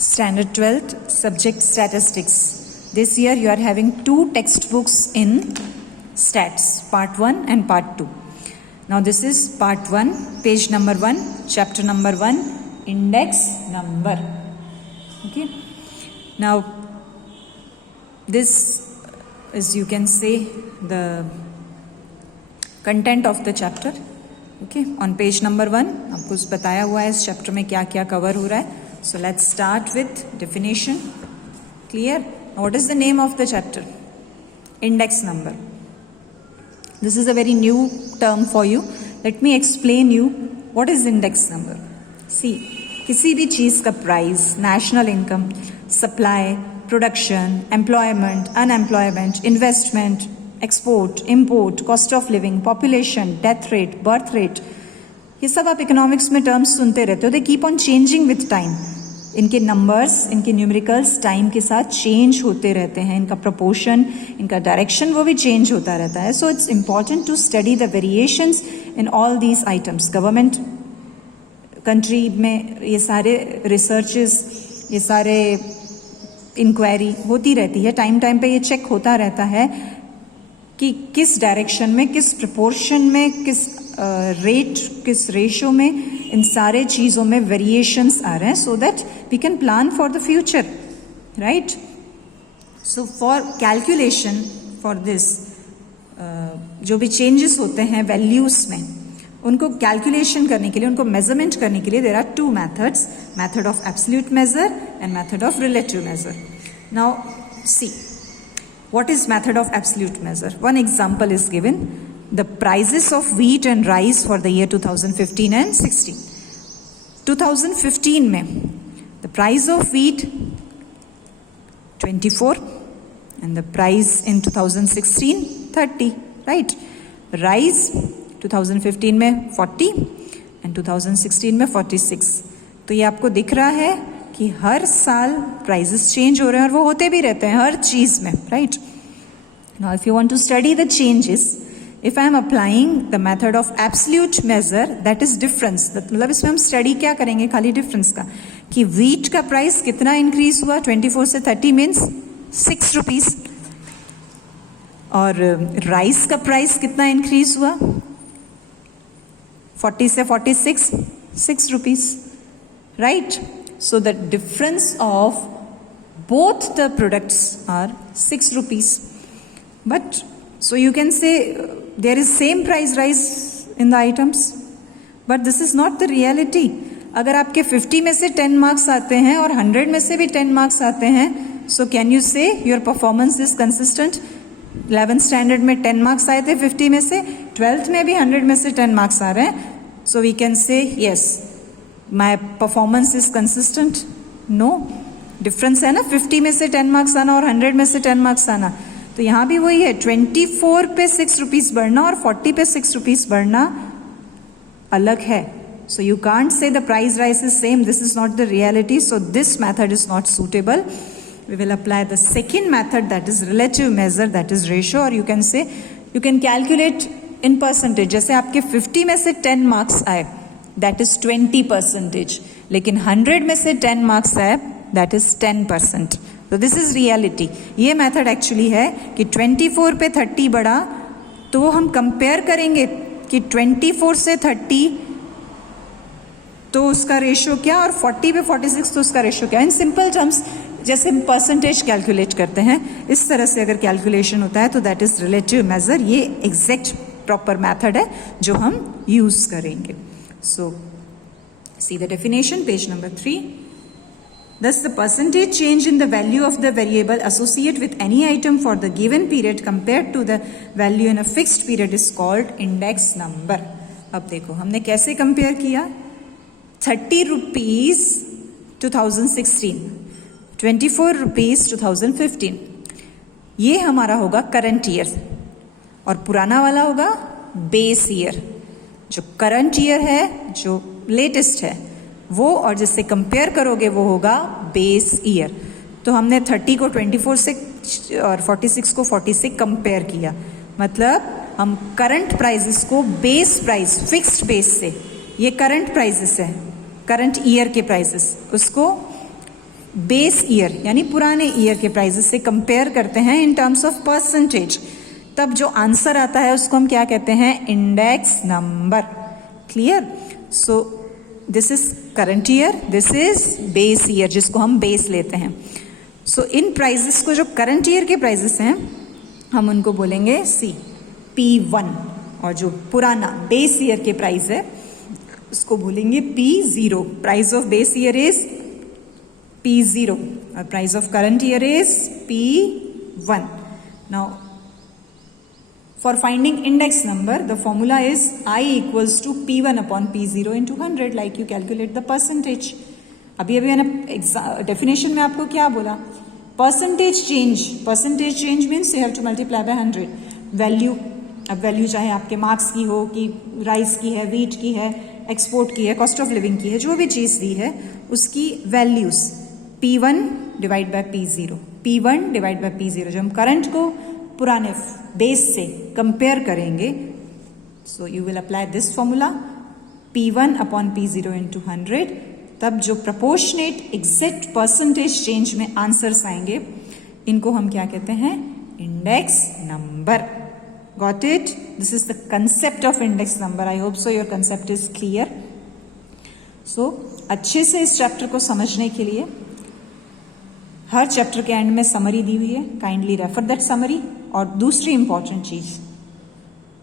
Standard 12th, subject statistics. This year you are having 2 textbooks in stats, part 1 and part 2. Now this is part 1, page number 1, chapter number 1, index number. Okay. Now this is, you can say, the content of the chapter. Okay, on page number 1 आपको बताया हुआ है इस chapter में क्या क्या cover हो रहा है. So let's start with definition. Clear? What is the name of the chapter? Index number. This is a very new term for you. Let me explain you what is index number. See, किसी भी चीज़ का price, national income, supply, production, employment, unemployment, investment, export, import, cost of living, population, death rate, birth rate, ये सब आप economics में terms सुनते रहते हो. They keep on changing with time. इनके नंबर्स, इनके न्यूमेरिकल्स टाइम के साथ चेंज होते रहते हैं. इनका प्रोपोर्शन, इनका डायरेक्शन वो भी चेंज होता रहता है. So it's important to study the variations in all these items. Government country में ये सारे रिसर्चेस, ये सारे इंक्वायरी होती रहती है. टाइम टाइम पे ये चेक होता रहता है कि किस डायरेक्शन में, किस प्रपोर्शन में, किस रेट, किस रेशो में इन सारे चीज़ों में वेरिएशंस आ रहे हैं, so that we can plan for the future, right. So for calculation for this, जो भी चेंजेस होते हैं वैल्यूज़ में, उनको कैलकुलेशन करने के लिए, उनको मेजरमेंट करने के लिए there are 2 methods, method of absolute measure and method of relative measure. Now see, what is method of absolute measure? One example is given, the prices of wheat and rice for the year 2015 and 16. 2015 में the price of wheat 24 and the price in 2016 30, right? Rice 2015 में 40 and 2016 में 46. तो ये आपको दिख रहा है कि हर साल प्राइजेस चेंज हो रहे हैं और वो होते भी रहते हैं हर चीज़ में, right. Now if you want to study the changes, if I am applying the method of absolute measure, that is difference. मतलब इसमें हम स्टडी क्या करेंगे, खाली डिफरेंस का, कि व्हीट का प्राइस कितना इंक्रीज हुआ 24 से 30 मीन्स 6 रुपीज, और राइस का प्राइस कितना इंक्रीज हुआ 40 से 46, 6 rupees, right. So the difference of both the products are 6 rupees. But so you can say there is same price rise in the items, but this is not the reality. अगर आपके 50 में से 10 marks आते हैं और 100 में से भी 10 मार्क्स आते हैं, so can you say your performance is consistent? 11th standard में 10 मार्क्स आए थे 50 में से, 12th में भी 100 में से 10 मार्क्स आ रहे हैं, so we can say yes, my performance is consistent. No, difference है ना 50 में से 10 मार्क्स आना और 100 में से 10 मार्क्स आना. तो यहाँ भी वही है, 24 पे 6 रुपीज़ बढ़ना और 40 पे 6 रुपीज़ बढ़ना अलग है. So you can't say the price rise is same. This is not the reality. So this method is not suitable. We will apply the second method, that is relative measure, that is ratio. और you can say, you can calculate in percentage. जैसे आपके 50 में से 10 marks आए, that is 20%, लेकिन 100 में से 10 marks आए, दैट इज 10%. तो दिस इज रियलिटी. ये मेथड एक्चुअली है कि 24 पे 30 बढ़ा तो हम कंपेयर करेंगे कि 24 से 30 तो उसका रेशो क्या, और 40 पे 46 तो उसका रेशो क्या. इन सिंपल टर्म्स, जैसे परसेंटेज कैलकुलेट करते हैं, इस तरह से अगर कैलकुलेशन होता है तो दैट इज रिलेटिव मेजर. ये एग्जैक्ट प्रॉपर मेथड है जो हम यूज करेंगे. So, see the definition, page number 3. Thus, the percentage change in the value of the variable associated with any item for the given period compared to the value in a fixed period is called index number. अब देखो हमने कैसे compare किया. 30 rupees 2016, 24 rupees 2015. ये हमारा होगा current year और पुराना वाला होगा बेस ईयर. जो करंट ईयर है, जो लेटेस्ट है वो, और जिससे कंपेयर करोगे वो होगा बेस ईयर. तो हमने 30 को 24 से और 46 को 40 से कंपेयर किया. मतलब हम करंट प्राइजेस को बेस प्राइस, फिक्स्ड बेस से, ये करंट प्राइजेस है, करंट ईयर के प्राइसेस, उसको बेस ईयर यानी पुराने ईयर के प्राइजेस से कंपेयर करते हैं इन टर्म्स ऑफ परसेंटेज, तब जो आंसर आता है उसको हम क्या कहते हैं, index number. Clear? So this is current year, this is base year जिसको हम बेस लेते हैं। सो इन प्राइजेस को, जो करंट ईयर के प्राइजेस हैं, हम उनको बोलेंगे सी P1, और जो पुराना बेस ईयर के प्राइस है उसको बोलेंगे P0। Price of base year is P0 और price of current year is P1। Now for finding index number, the formula is I equals to P1 upon P0 into 100, like you calculate the percentage. अभी मैंने definition में आपको क्या बोला, percentage change. Percentage change means you have to multiply by 100। Value, अब value चाहे आपके marks की हो, कि राइस की है, वीट की है, एक्सपोर्ट की है, कॉस्ट ऑफ लिविंग की है, जो भी चीज़ दी है उसकी values P1 divide by P0, P1 divide by P0। जब हम करंट को पुराने बेस से कंपेयर करेंगे, so you will apply this formula P1 upon P0 into 100। तब जो प्रपोर्शनेट एग्जैक्ट परसेंटेज चेंज में आंसर्स आएंगे, इनको हम क्या कहते हैं, index number. Got it? This is the concept of index number. I hope so your concept is clear. So अच्छे से इस चैप्टर को समझने के लिए हर चैप्टर के एंड में समरी दी हुई है, काइंडली रेफर दैट समरी। और दूसरी इंपॉर्टेंट चीज,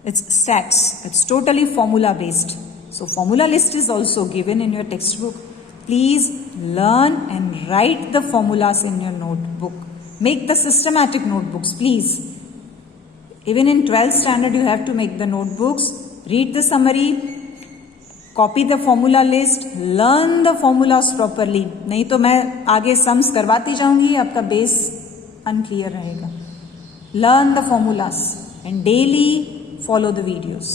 it's stats, it's totally formula based. So formula list is also given in your text book. Please learn and right the formulas in your notebook. Make the systematic notebooks, please. Even in 12th standard, you have to make the notebooks. Read the summary, copy the formula list, learn the formulas properly. नहीं तो मैं आगे sums करवाती जाऊंगी, आपका base unclear रहेगा. Learn the formulas and daily follow the videos.